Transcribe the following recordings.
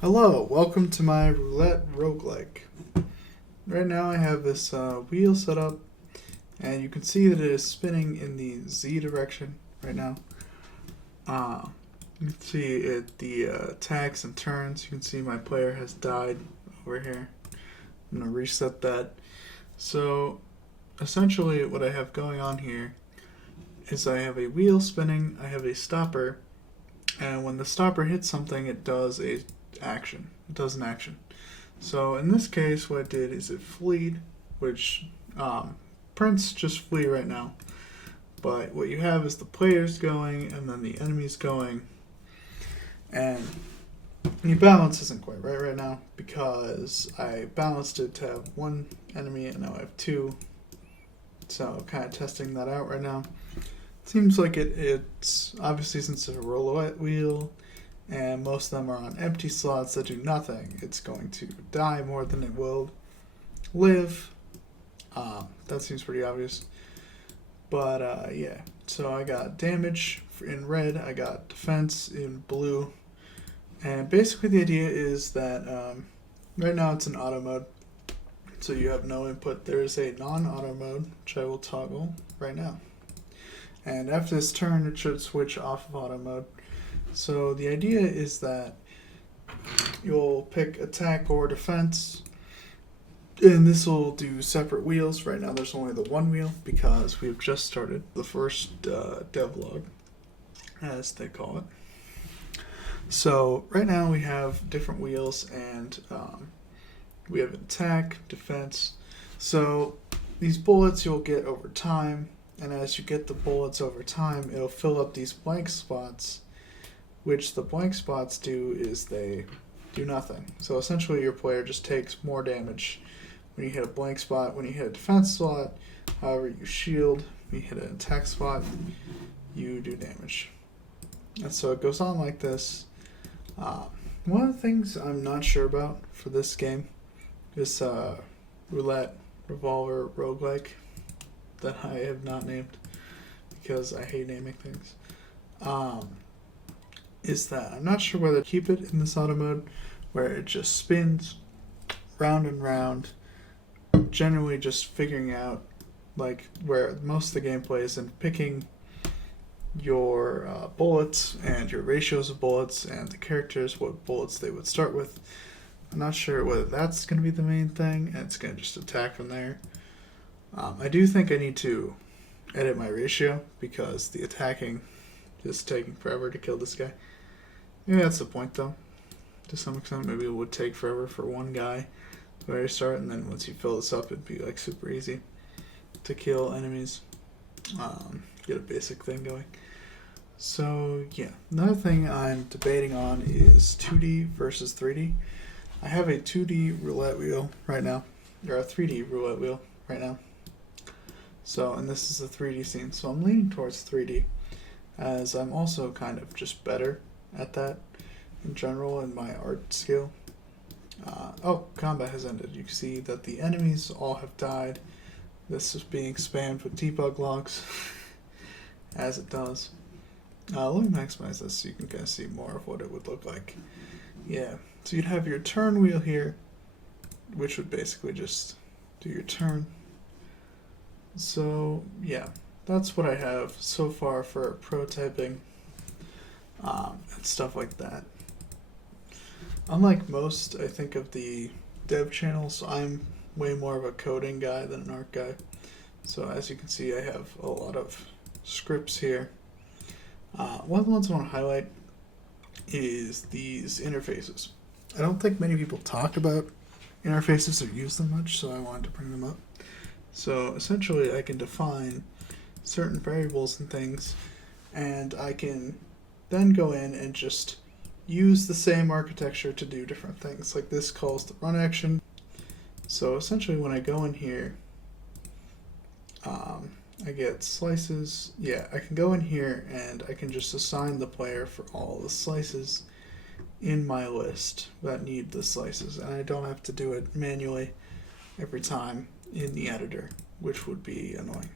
Hello, welcome to my Roulette Roguelike. Right now I have this wheel set up, and you can see that it is spinning in the Z direction right now. You can see it, the attacks and turns. You can see my player has died over here. I'm going to reset that. So essentially what I have going on here is I have a wheel spinning, I have a stopper, and when the stopper hits something it does an action. So in this case, what it did is it fleed, which prints just flee right now. But what you have is the players going and then the enemies going. And your balance isn't quite right now because I balanced it to have one enemy and now I have two. So kind of testing that out right now. Seems like it's obviously, since it's a roulette wheel and most of them are on empty slots that do nothing, it's going to die more than it will live. That seems pretty obvious. But yeah, so I got damage in red, I got defense in blue, and basically the idea is that right now it's in auto mode, so you have no input. There is a non-auto mode, which I will toggle right now. And after this turn, it should switch off of auto mode. So the idea is that you'll pick attack or defense, and this will do separate wheels. Right now there's only the one wheel because we've just started the first devlog, as they call it. So right now we have different wheels, and we have attack, defense. So these bullets you'll get over time, and as you get the bullets over time, it'll fill up these blank spots, which the blank spots do is they do nothing. So essentially your player just takes more damage when you hit a blank spot. When you hit a defense slot, however you shield, when you hit an attack spot, you do damage. And so it goes on like this. One of the things I'm not sure about for this game, this Roulette Revolver Roguelike, that I have not named because I hate naming things, is that I'm not sure whether to keep it in this auto mode where it just spins round and round, generally just figuring out like where most of the gameplay is in picking your bullets and your ratios of bullets and the characters, what bullets they would start with. I'm not sure whether that's going to be the main thing and it's going to just attack from there. I do think I need to edit my ratio because the attacking is taking forever to kill this guy. Maybe that's the point though. To some extent, maybe it would take forever for one guy at the very start, and then once you fill this up, it'd be like super easy to kill enemies. Get a basic thing going. So yeah, another thing I'm debating on is 2D versus 3D. I have a 2D roulette wheel right now, or a 3D roulette wheel right now. So, and this is a 3D scene, so I'm leaning towards 3D, as I'm also kind of just better at that in general in my art skill. Combat has ended. You can see that the enemies all have died. This is being spammed with debug logs, as it does. Let me maximize this so you can kind of see more of what it would look like. Yeah, so you'd have your turn wheel here, which would basically just do your turn. So yeah, that's what I have so far for prototyping and stuff like that. Unlike most, I think, of the dev channels, I'm way more of a coding guy than an art guy. So as you can see, I have a lot of scripts here. One of the ones I want to highlight is these interfaces. I don't think many people talk about interfaces or use them much, so I wanted to bring them up. So essentially I can define certain variables and things, and I can then go in and just use the same architecture to do different things. Like this calls the run action. So essentially when I go in here, I get slices. Yeah, I can go in here and I can just assign the player for all the slices in my list that need the slices, and I don't have to do it manually every time in the editor, which would be annoying.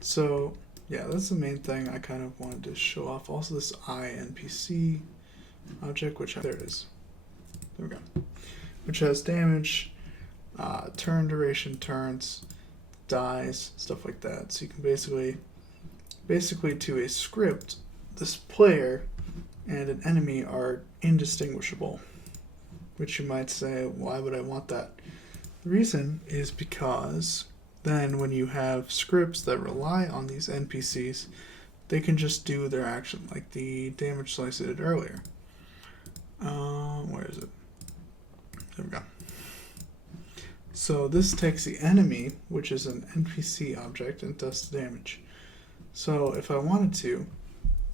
So yeah, that's the main thing I kind of wanted to show off. Also this INPC object, which there it is. There we go. Which has damage, turn duration, turns, dies, stuff like that. So you can basically to a script, this player and an enemy are indistinguishable. Which you might say, why would I want that? The reason is because then when you have scripts that rely on these NPCs, they can just do their action, like the damage slice I did earlier. Where is it? There we go. So this takes the enemy, which is an NPC object, and does the damage. So if I wanted to,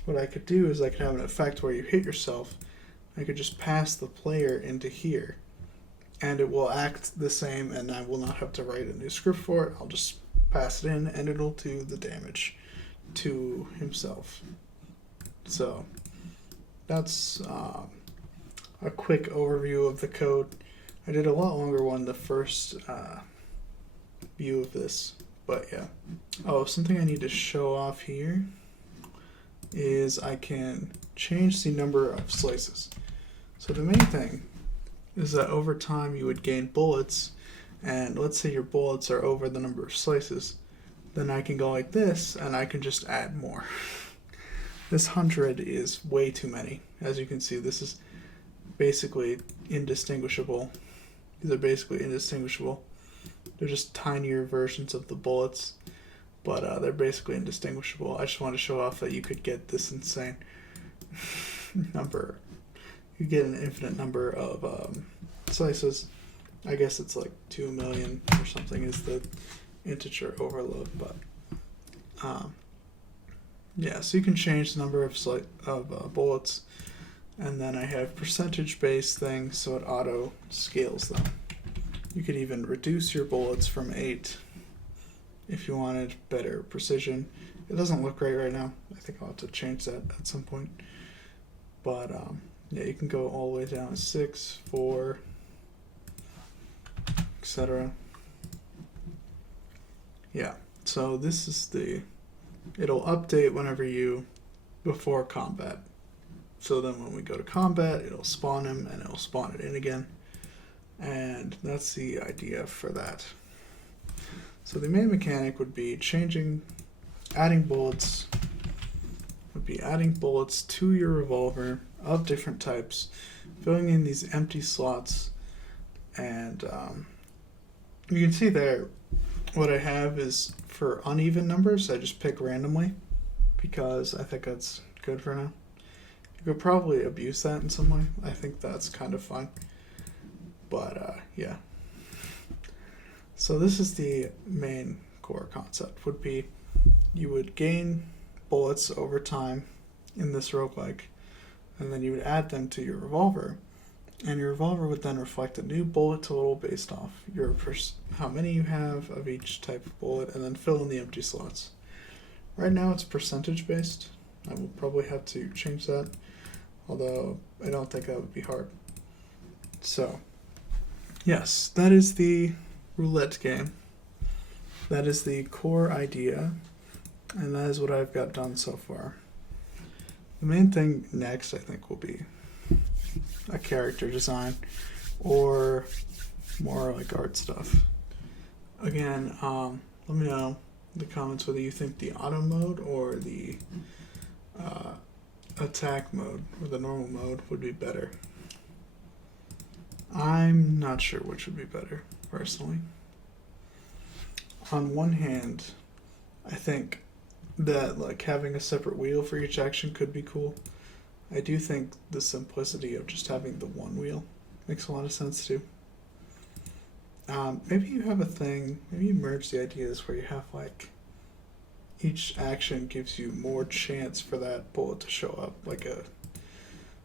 what I could do is I could have an effect where you hit yourself. I could just pass the player into here, and it will act the same, and I will not have to write a new script for it. I'll just pass it in, and it'll do the damage to himself. So that's a quick overview of the code. I did a lot longer one the first view of this, but yeah. Oh, something I need to show off here is I can change the number of slices. So the main thing is that over time you would gain bullets, and let's say your bullets are over the number of slices, then I can go like this and I can just add more. This 100 is way too many. As you can see, this is basically indistinguishable. These are basically indistinguishable. They're just tinier versions of the bullets, but they're basically indistinguishable. I just want to show off that you could get this insane number. You get an infinite number of slices. I guess it's like 2 million or something is the integer overload, but yeah, so you can change the number of bullets, and then I have percentage-based things, so it auto scales them. You could even reduce your bullets from 8 if you wanted better precision. It doesn't look great right now. I think I'll have to change that at some point. But yeah, you can go all the way down to 6, 4, etc. Yeah, so this is it'll update whenever before combat. So then when we go to combat, it'll spawn him and it'll spawn it in again. And that's the idea for that. So the main mechanic would be adding bullets to your revolver of different types, filling in these empty slots, and you can see there what I have is for uneven numbers, I just pick randomly because I think that's good for now. You could probably abuse that in some way. I think that's kind of fun. But yeah. So this is the main core concept, would be you would gain bullets over time in this roguelike, and then you would add them to your revolver, and your revolver would then reflect a new bullet total based off how many you have of each type of bullet, and then fill in the empty slots. Right now it's percentage based. I will probably have to change that, although I don't think that would be hard. So yes, that is the Roulette game. That is the core idea, and that is what I've got done so far. The main thing next, I think, will be a character design, or more like art stuff. Again, let me know in the comments whether you think the auto mode or the attack mode or the normal mode would be better. I'm not sure which would be better, personally. On one hand, I think that like having a separate wheel for each action could be cool. I do think the simplicity of just having the one wheel makes a lot of sense too. Maybe you have a thing, maybe you merge the ideas where you have like each action gives you more chance for that bullet to show up, like a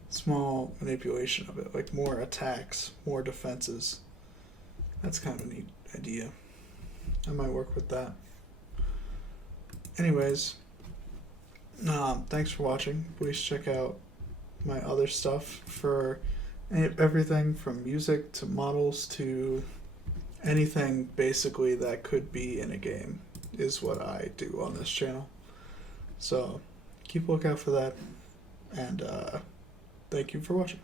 small manipulation of it, like more attacks, more defenses. That's kind of a neat idea. I might work with that. Anyways, thanks for watching. Please check out my other stuff for everything from music to models to anything basically that could be in a game is what I do on this channel. So keep a lookout for that, and thank you for watching.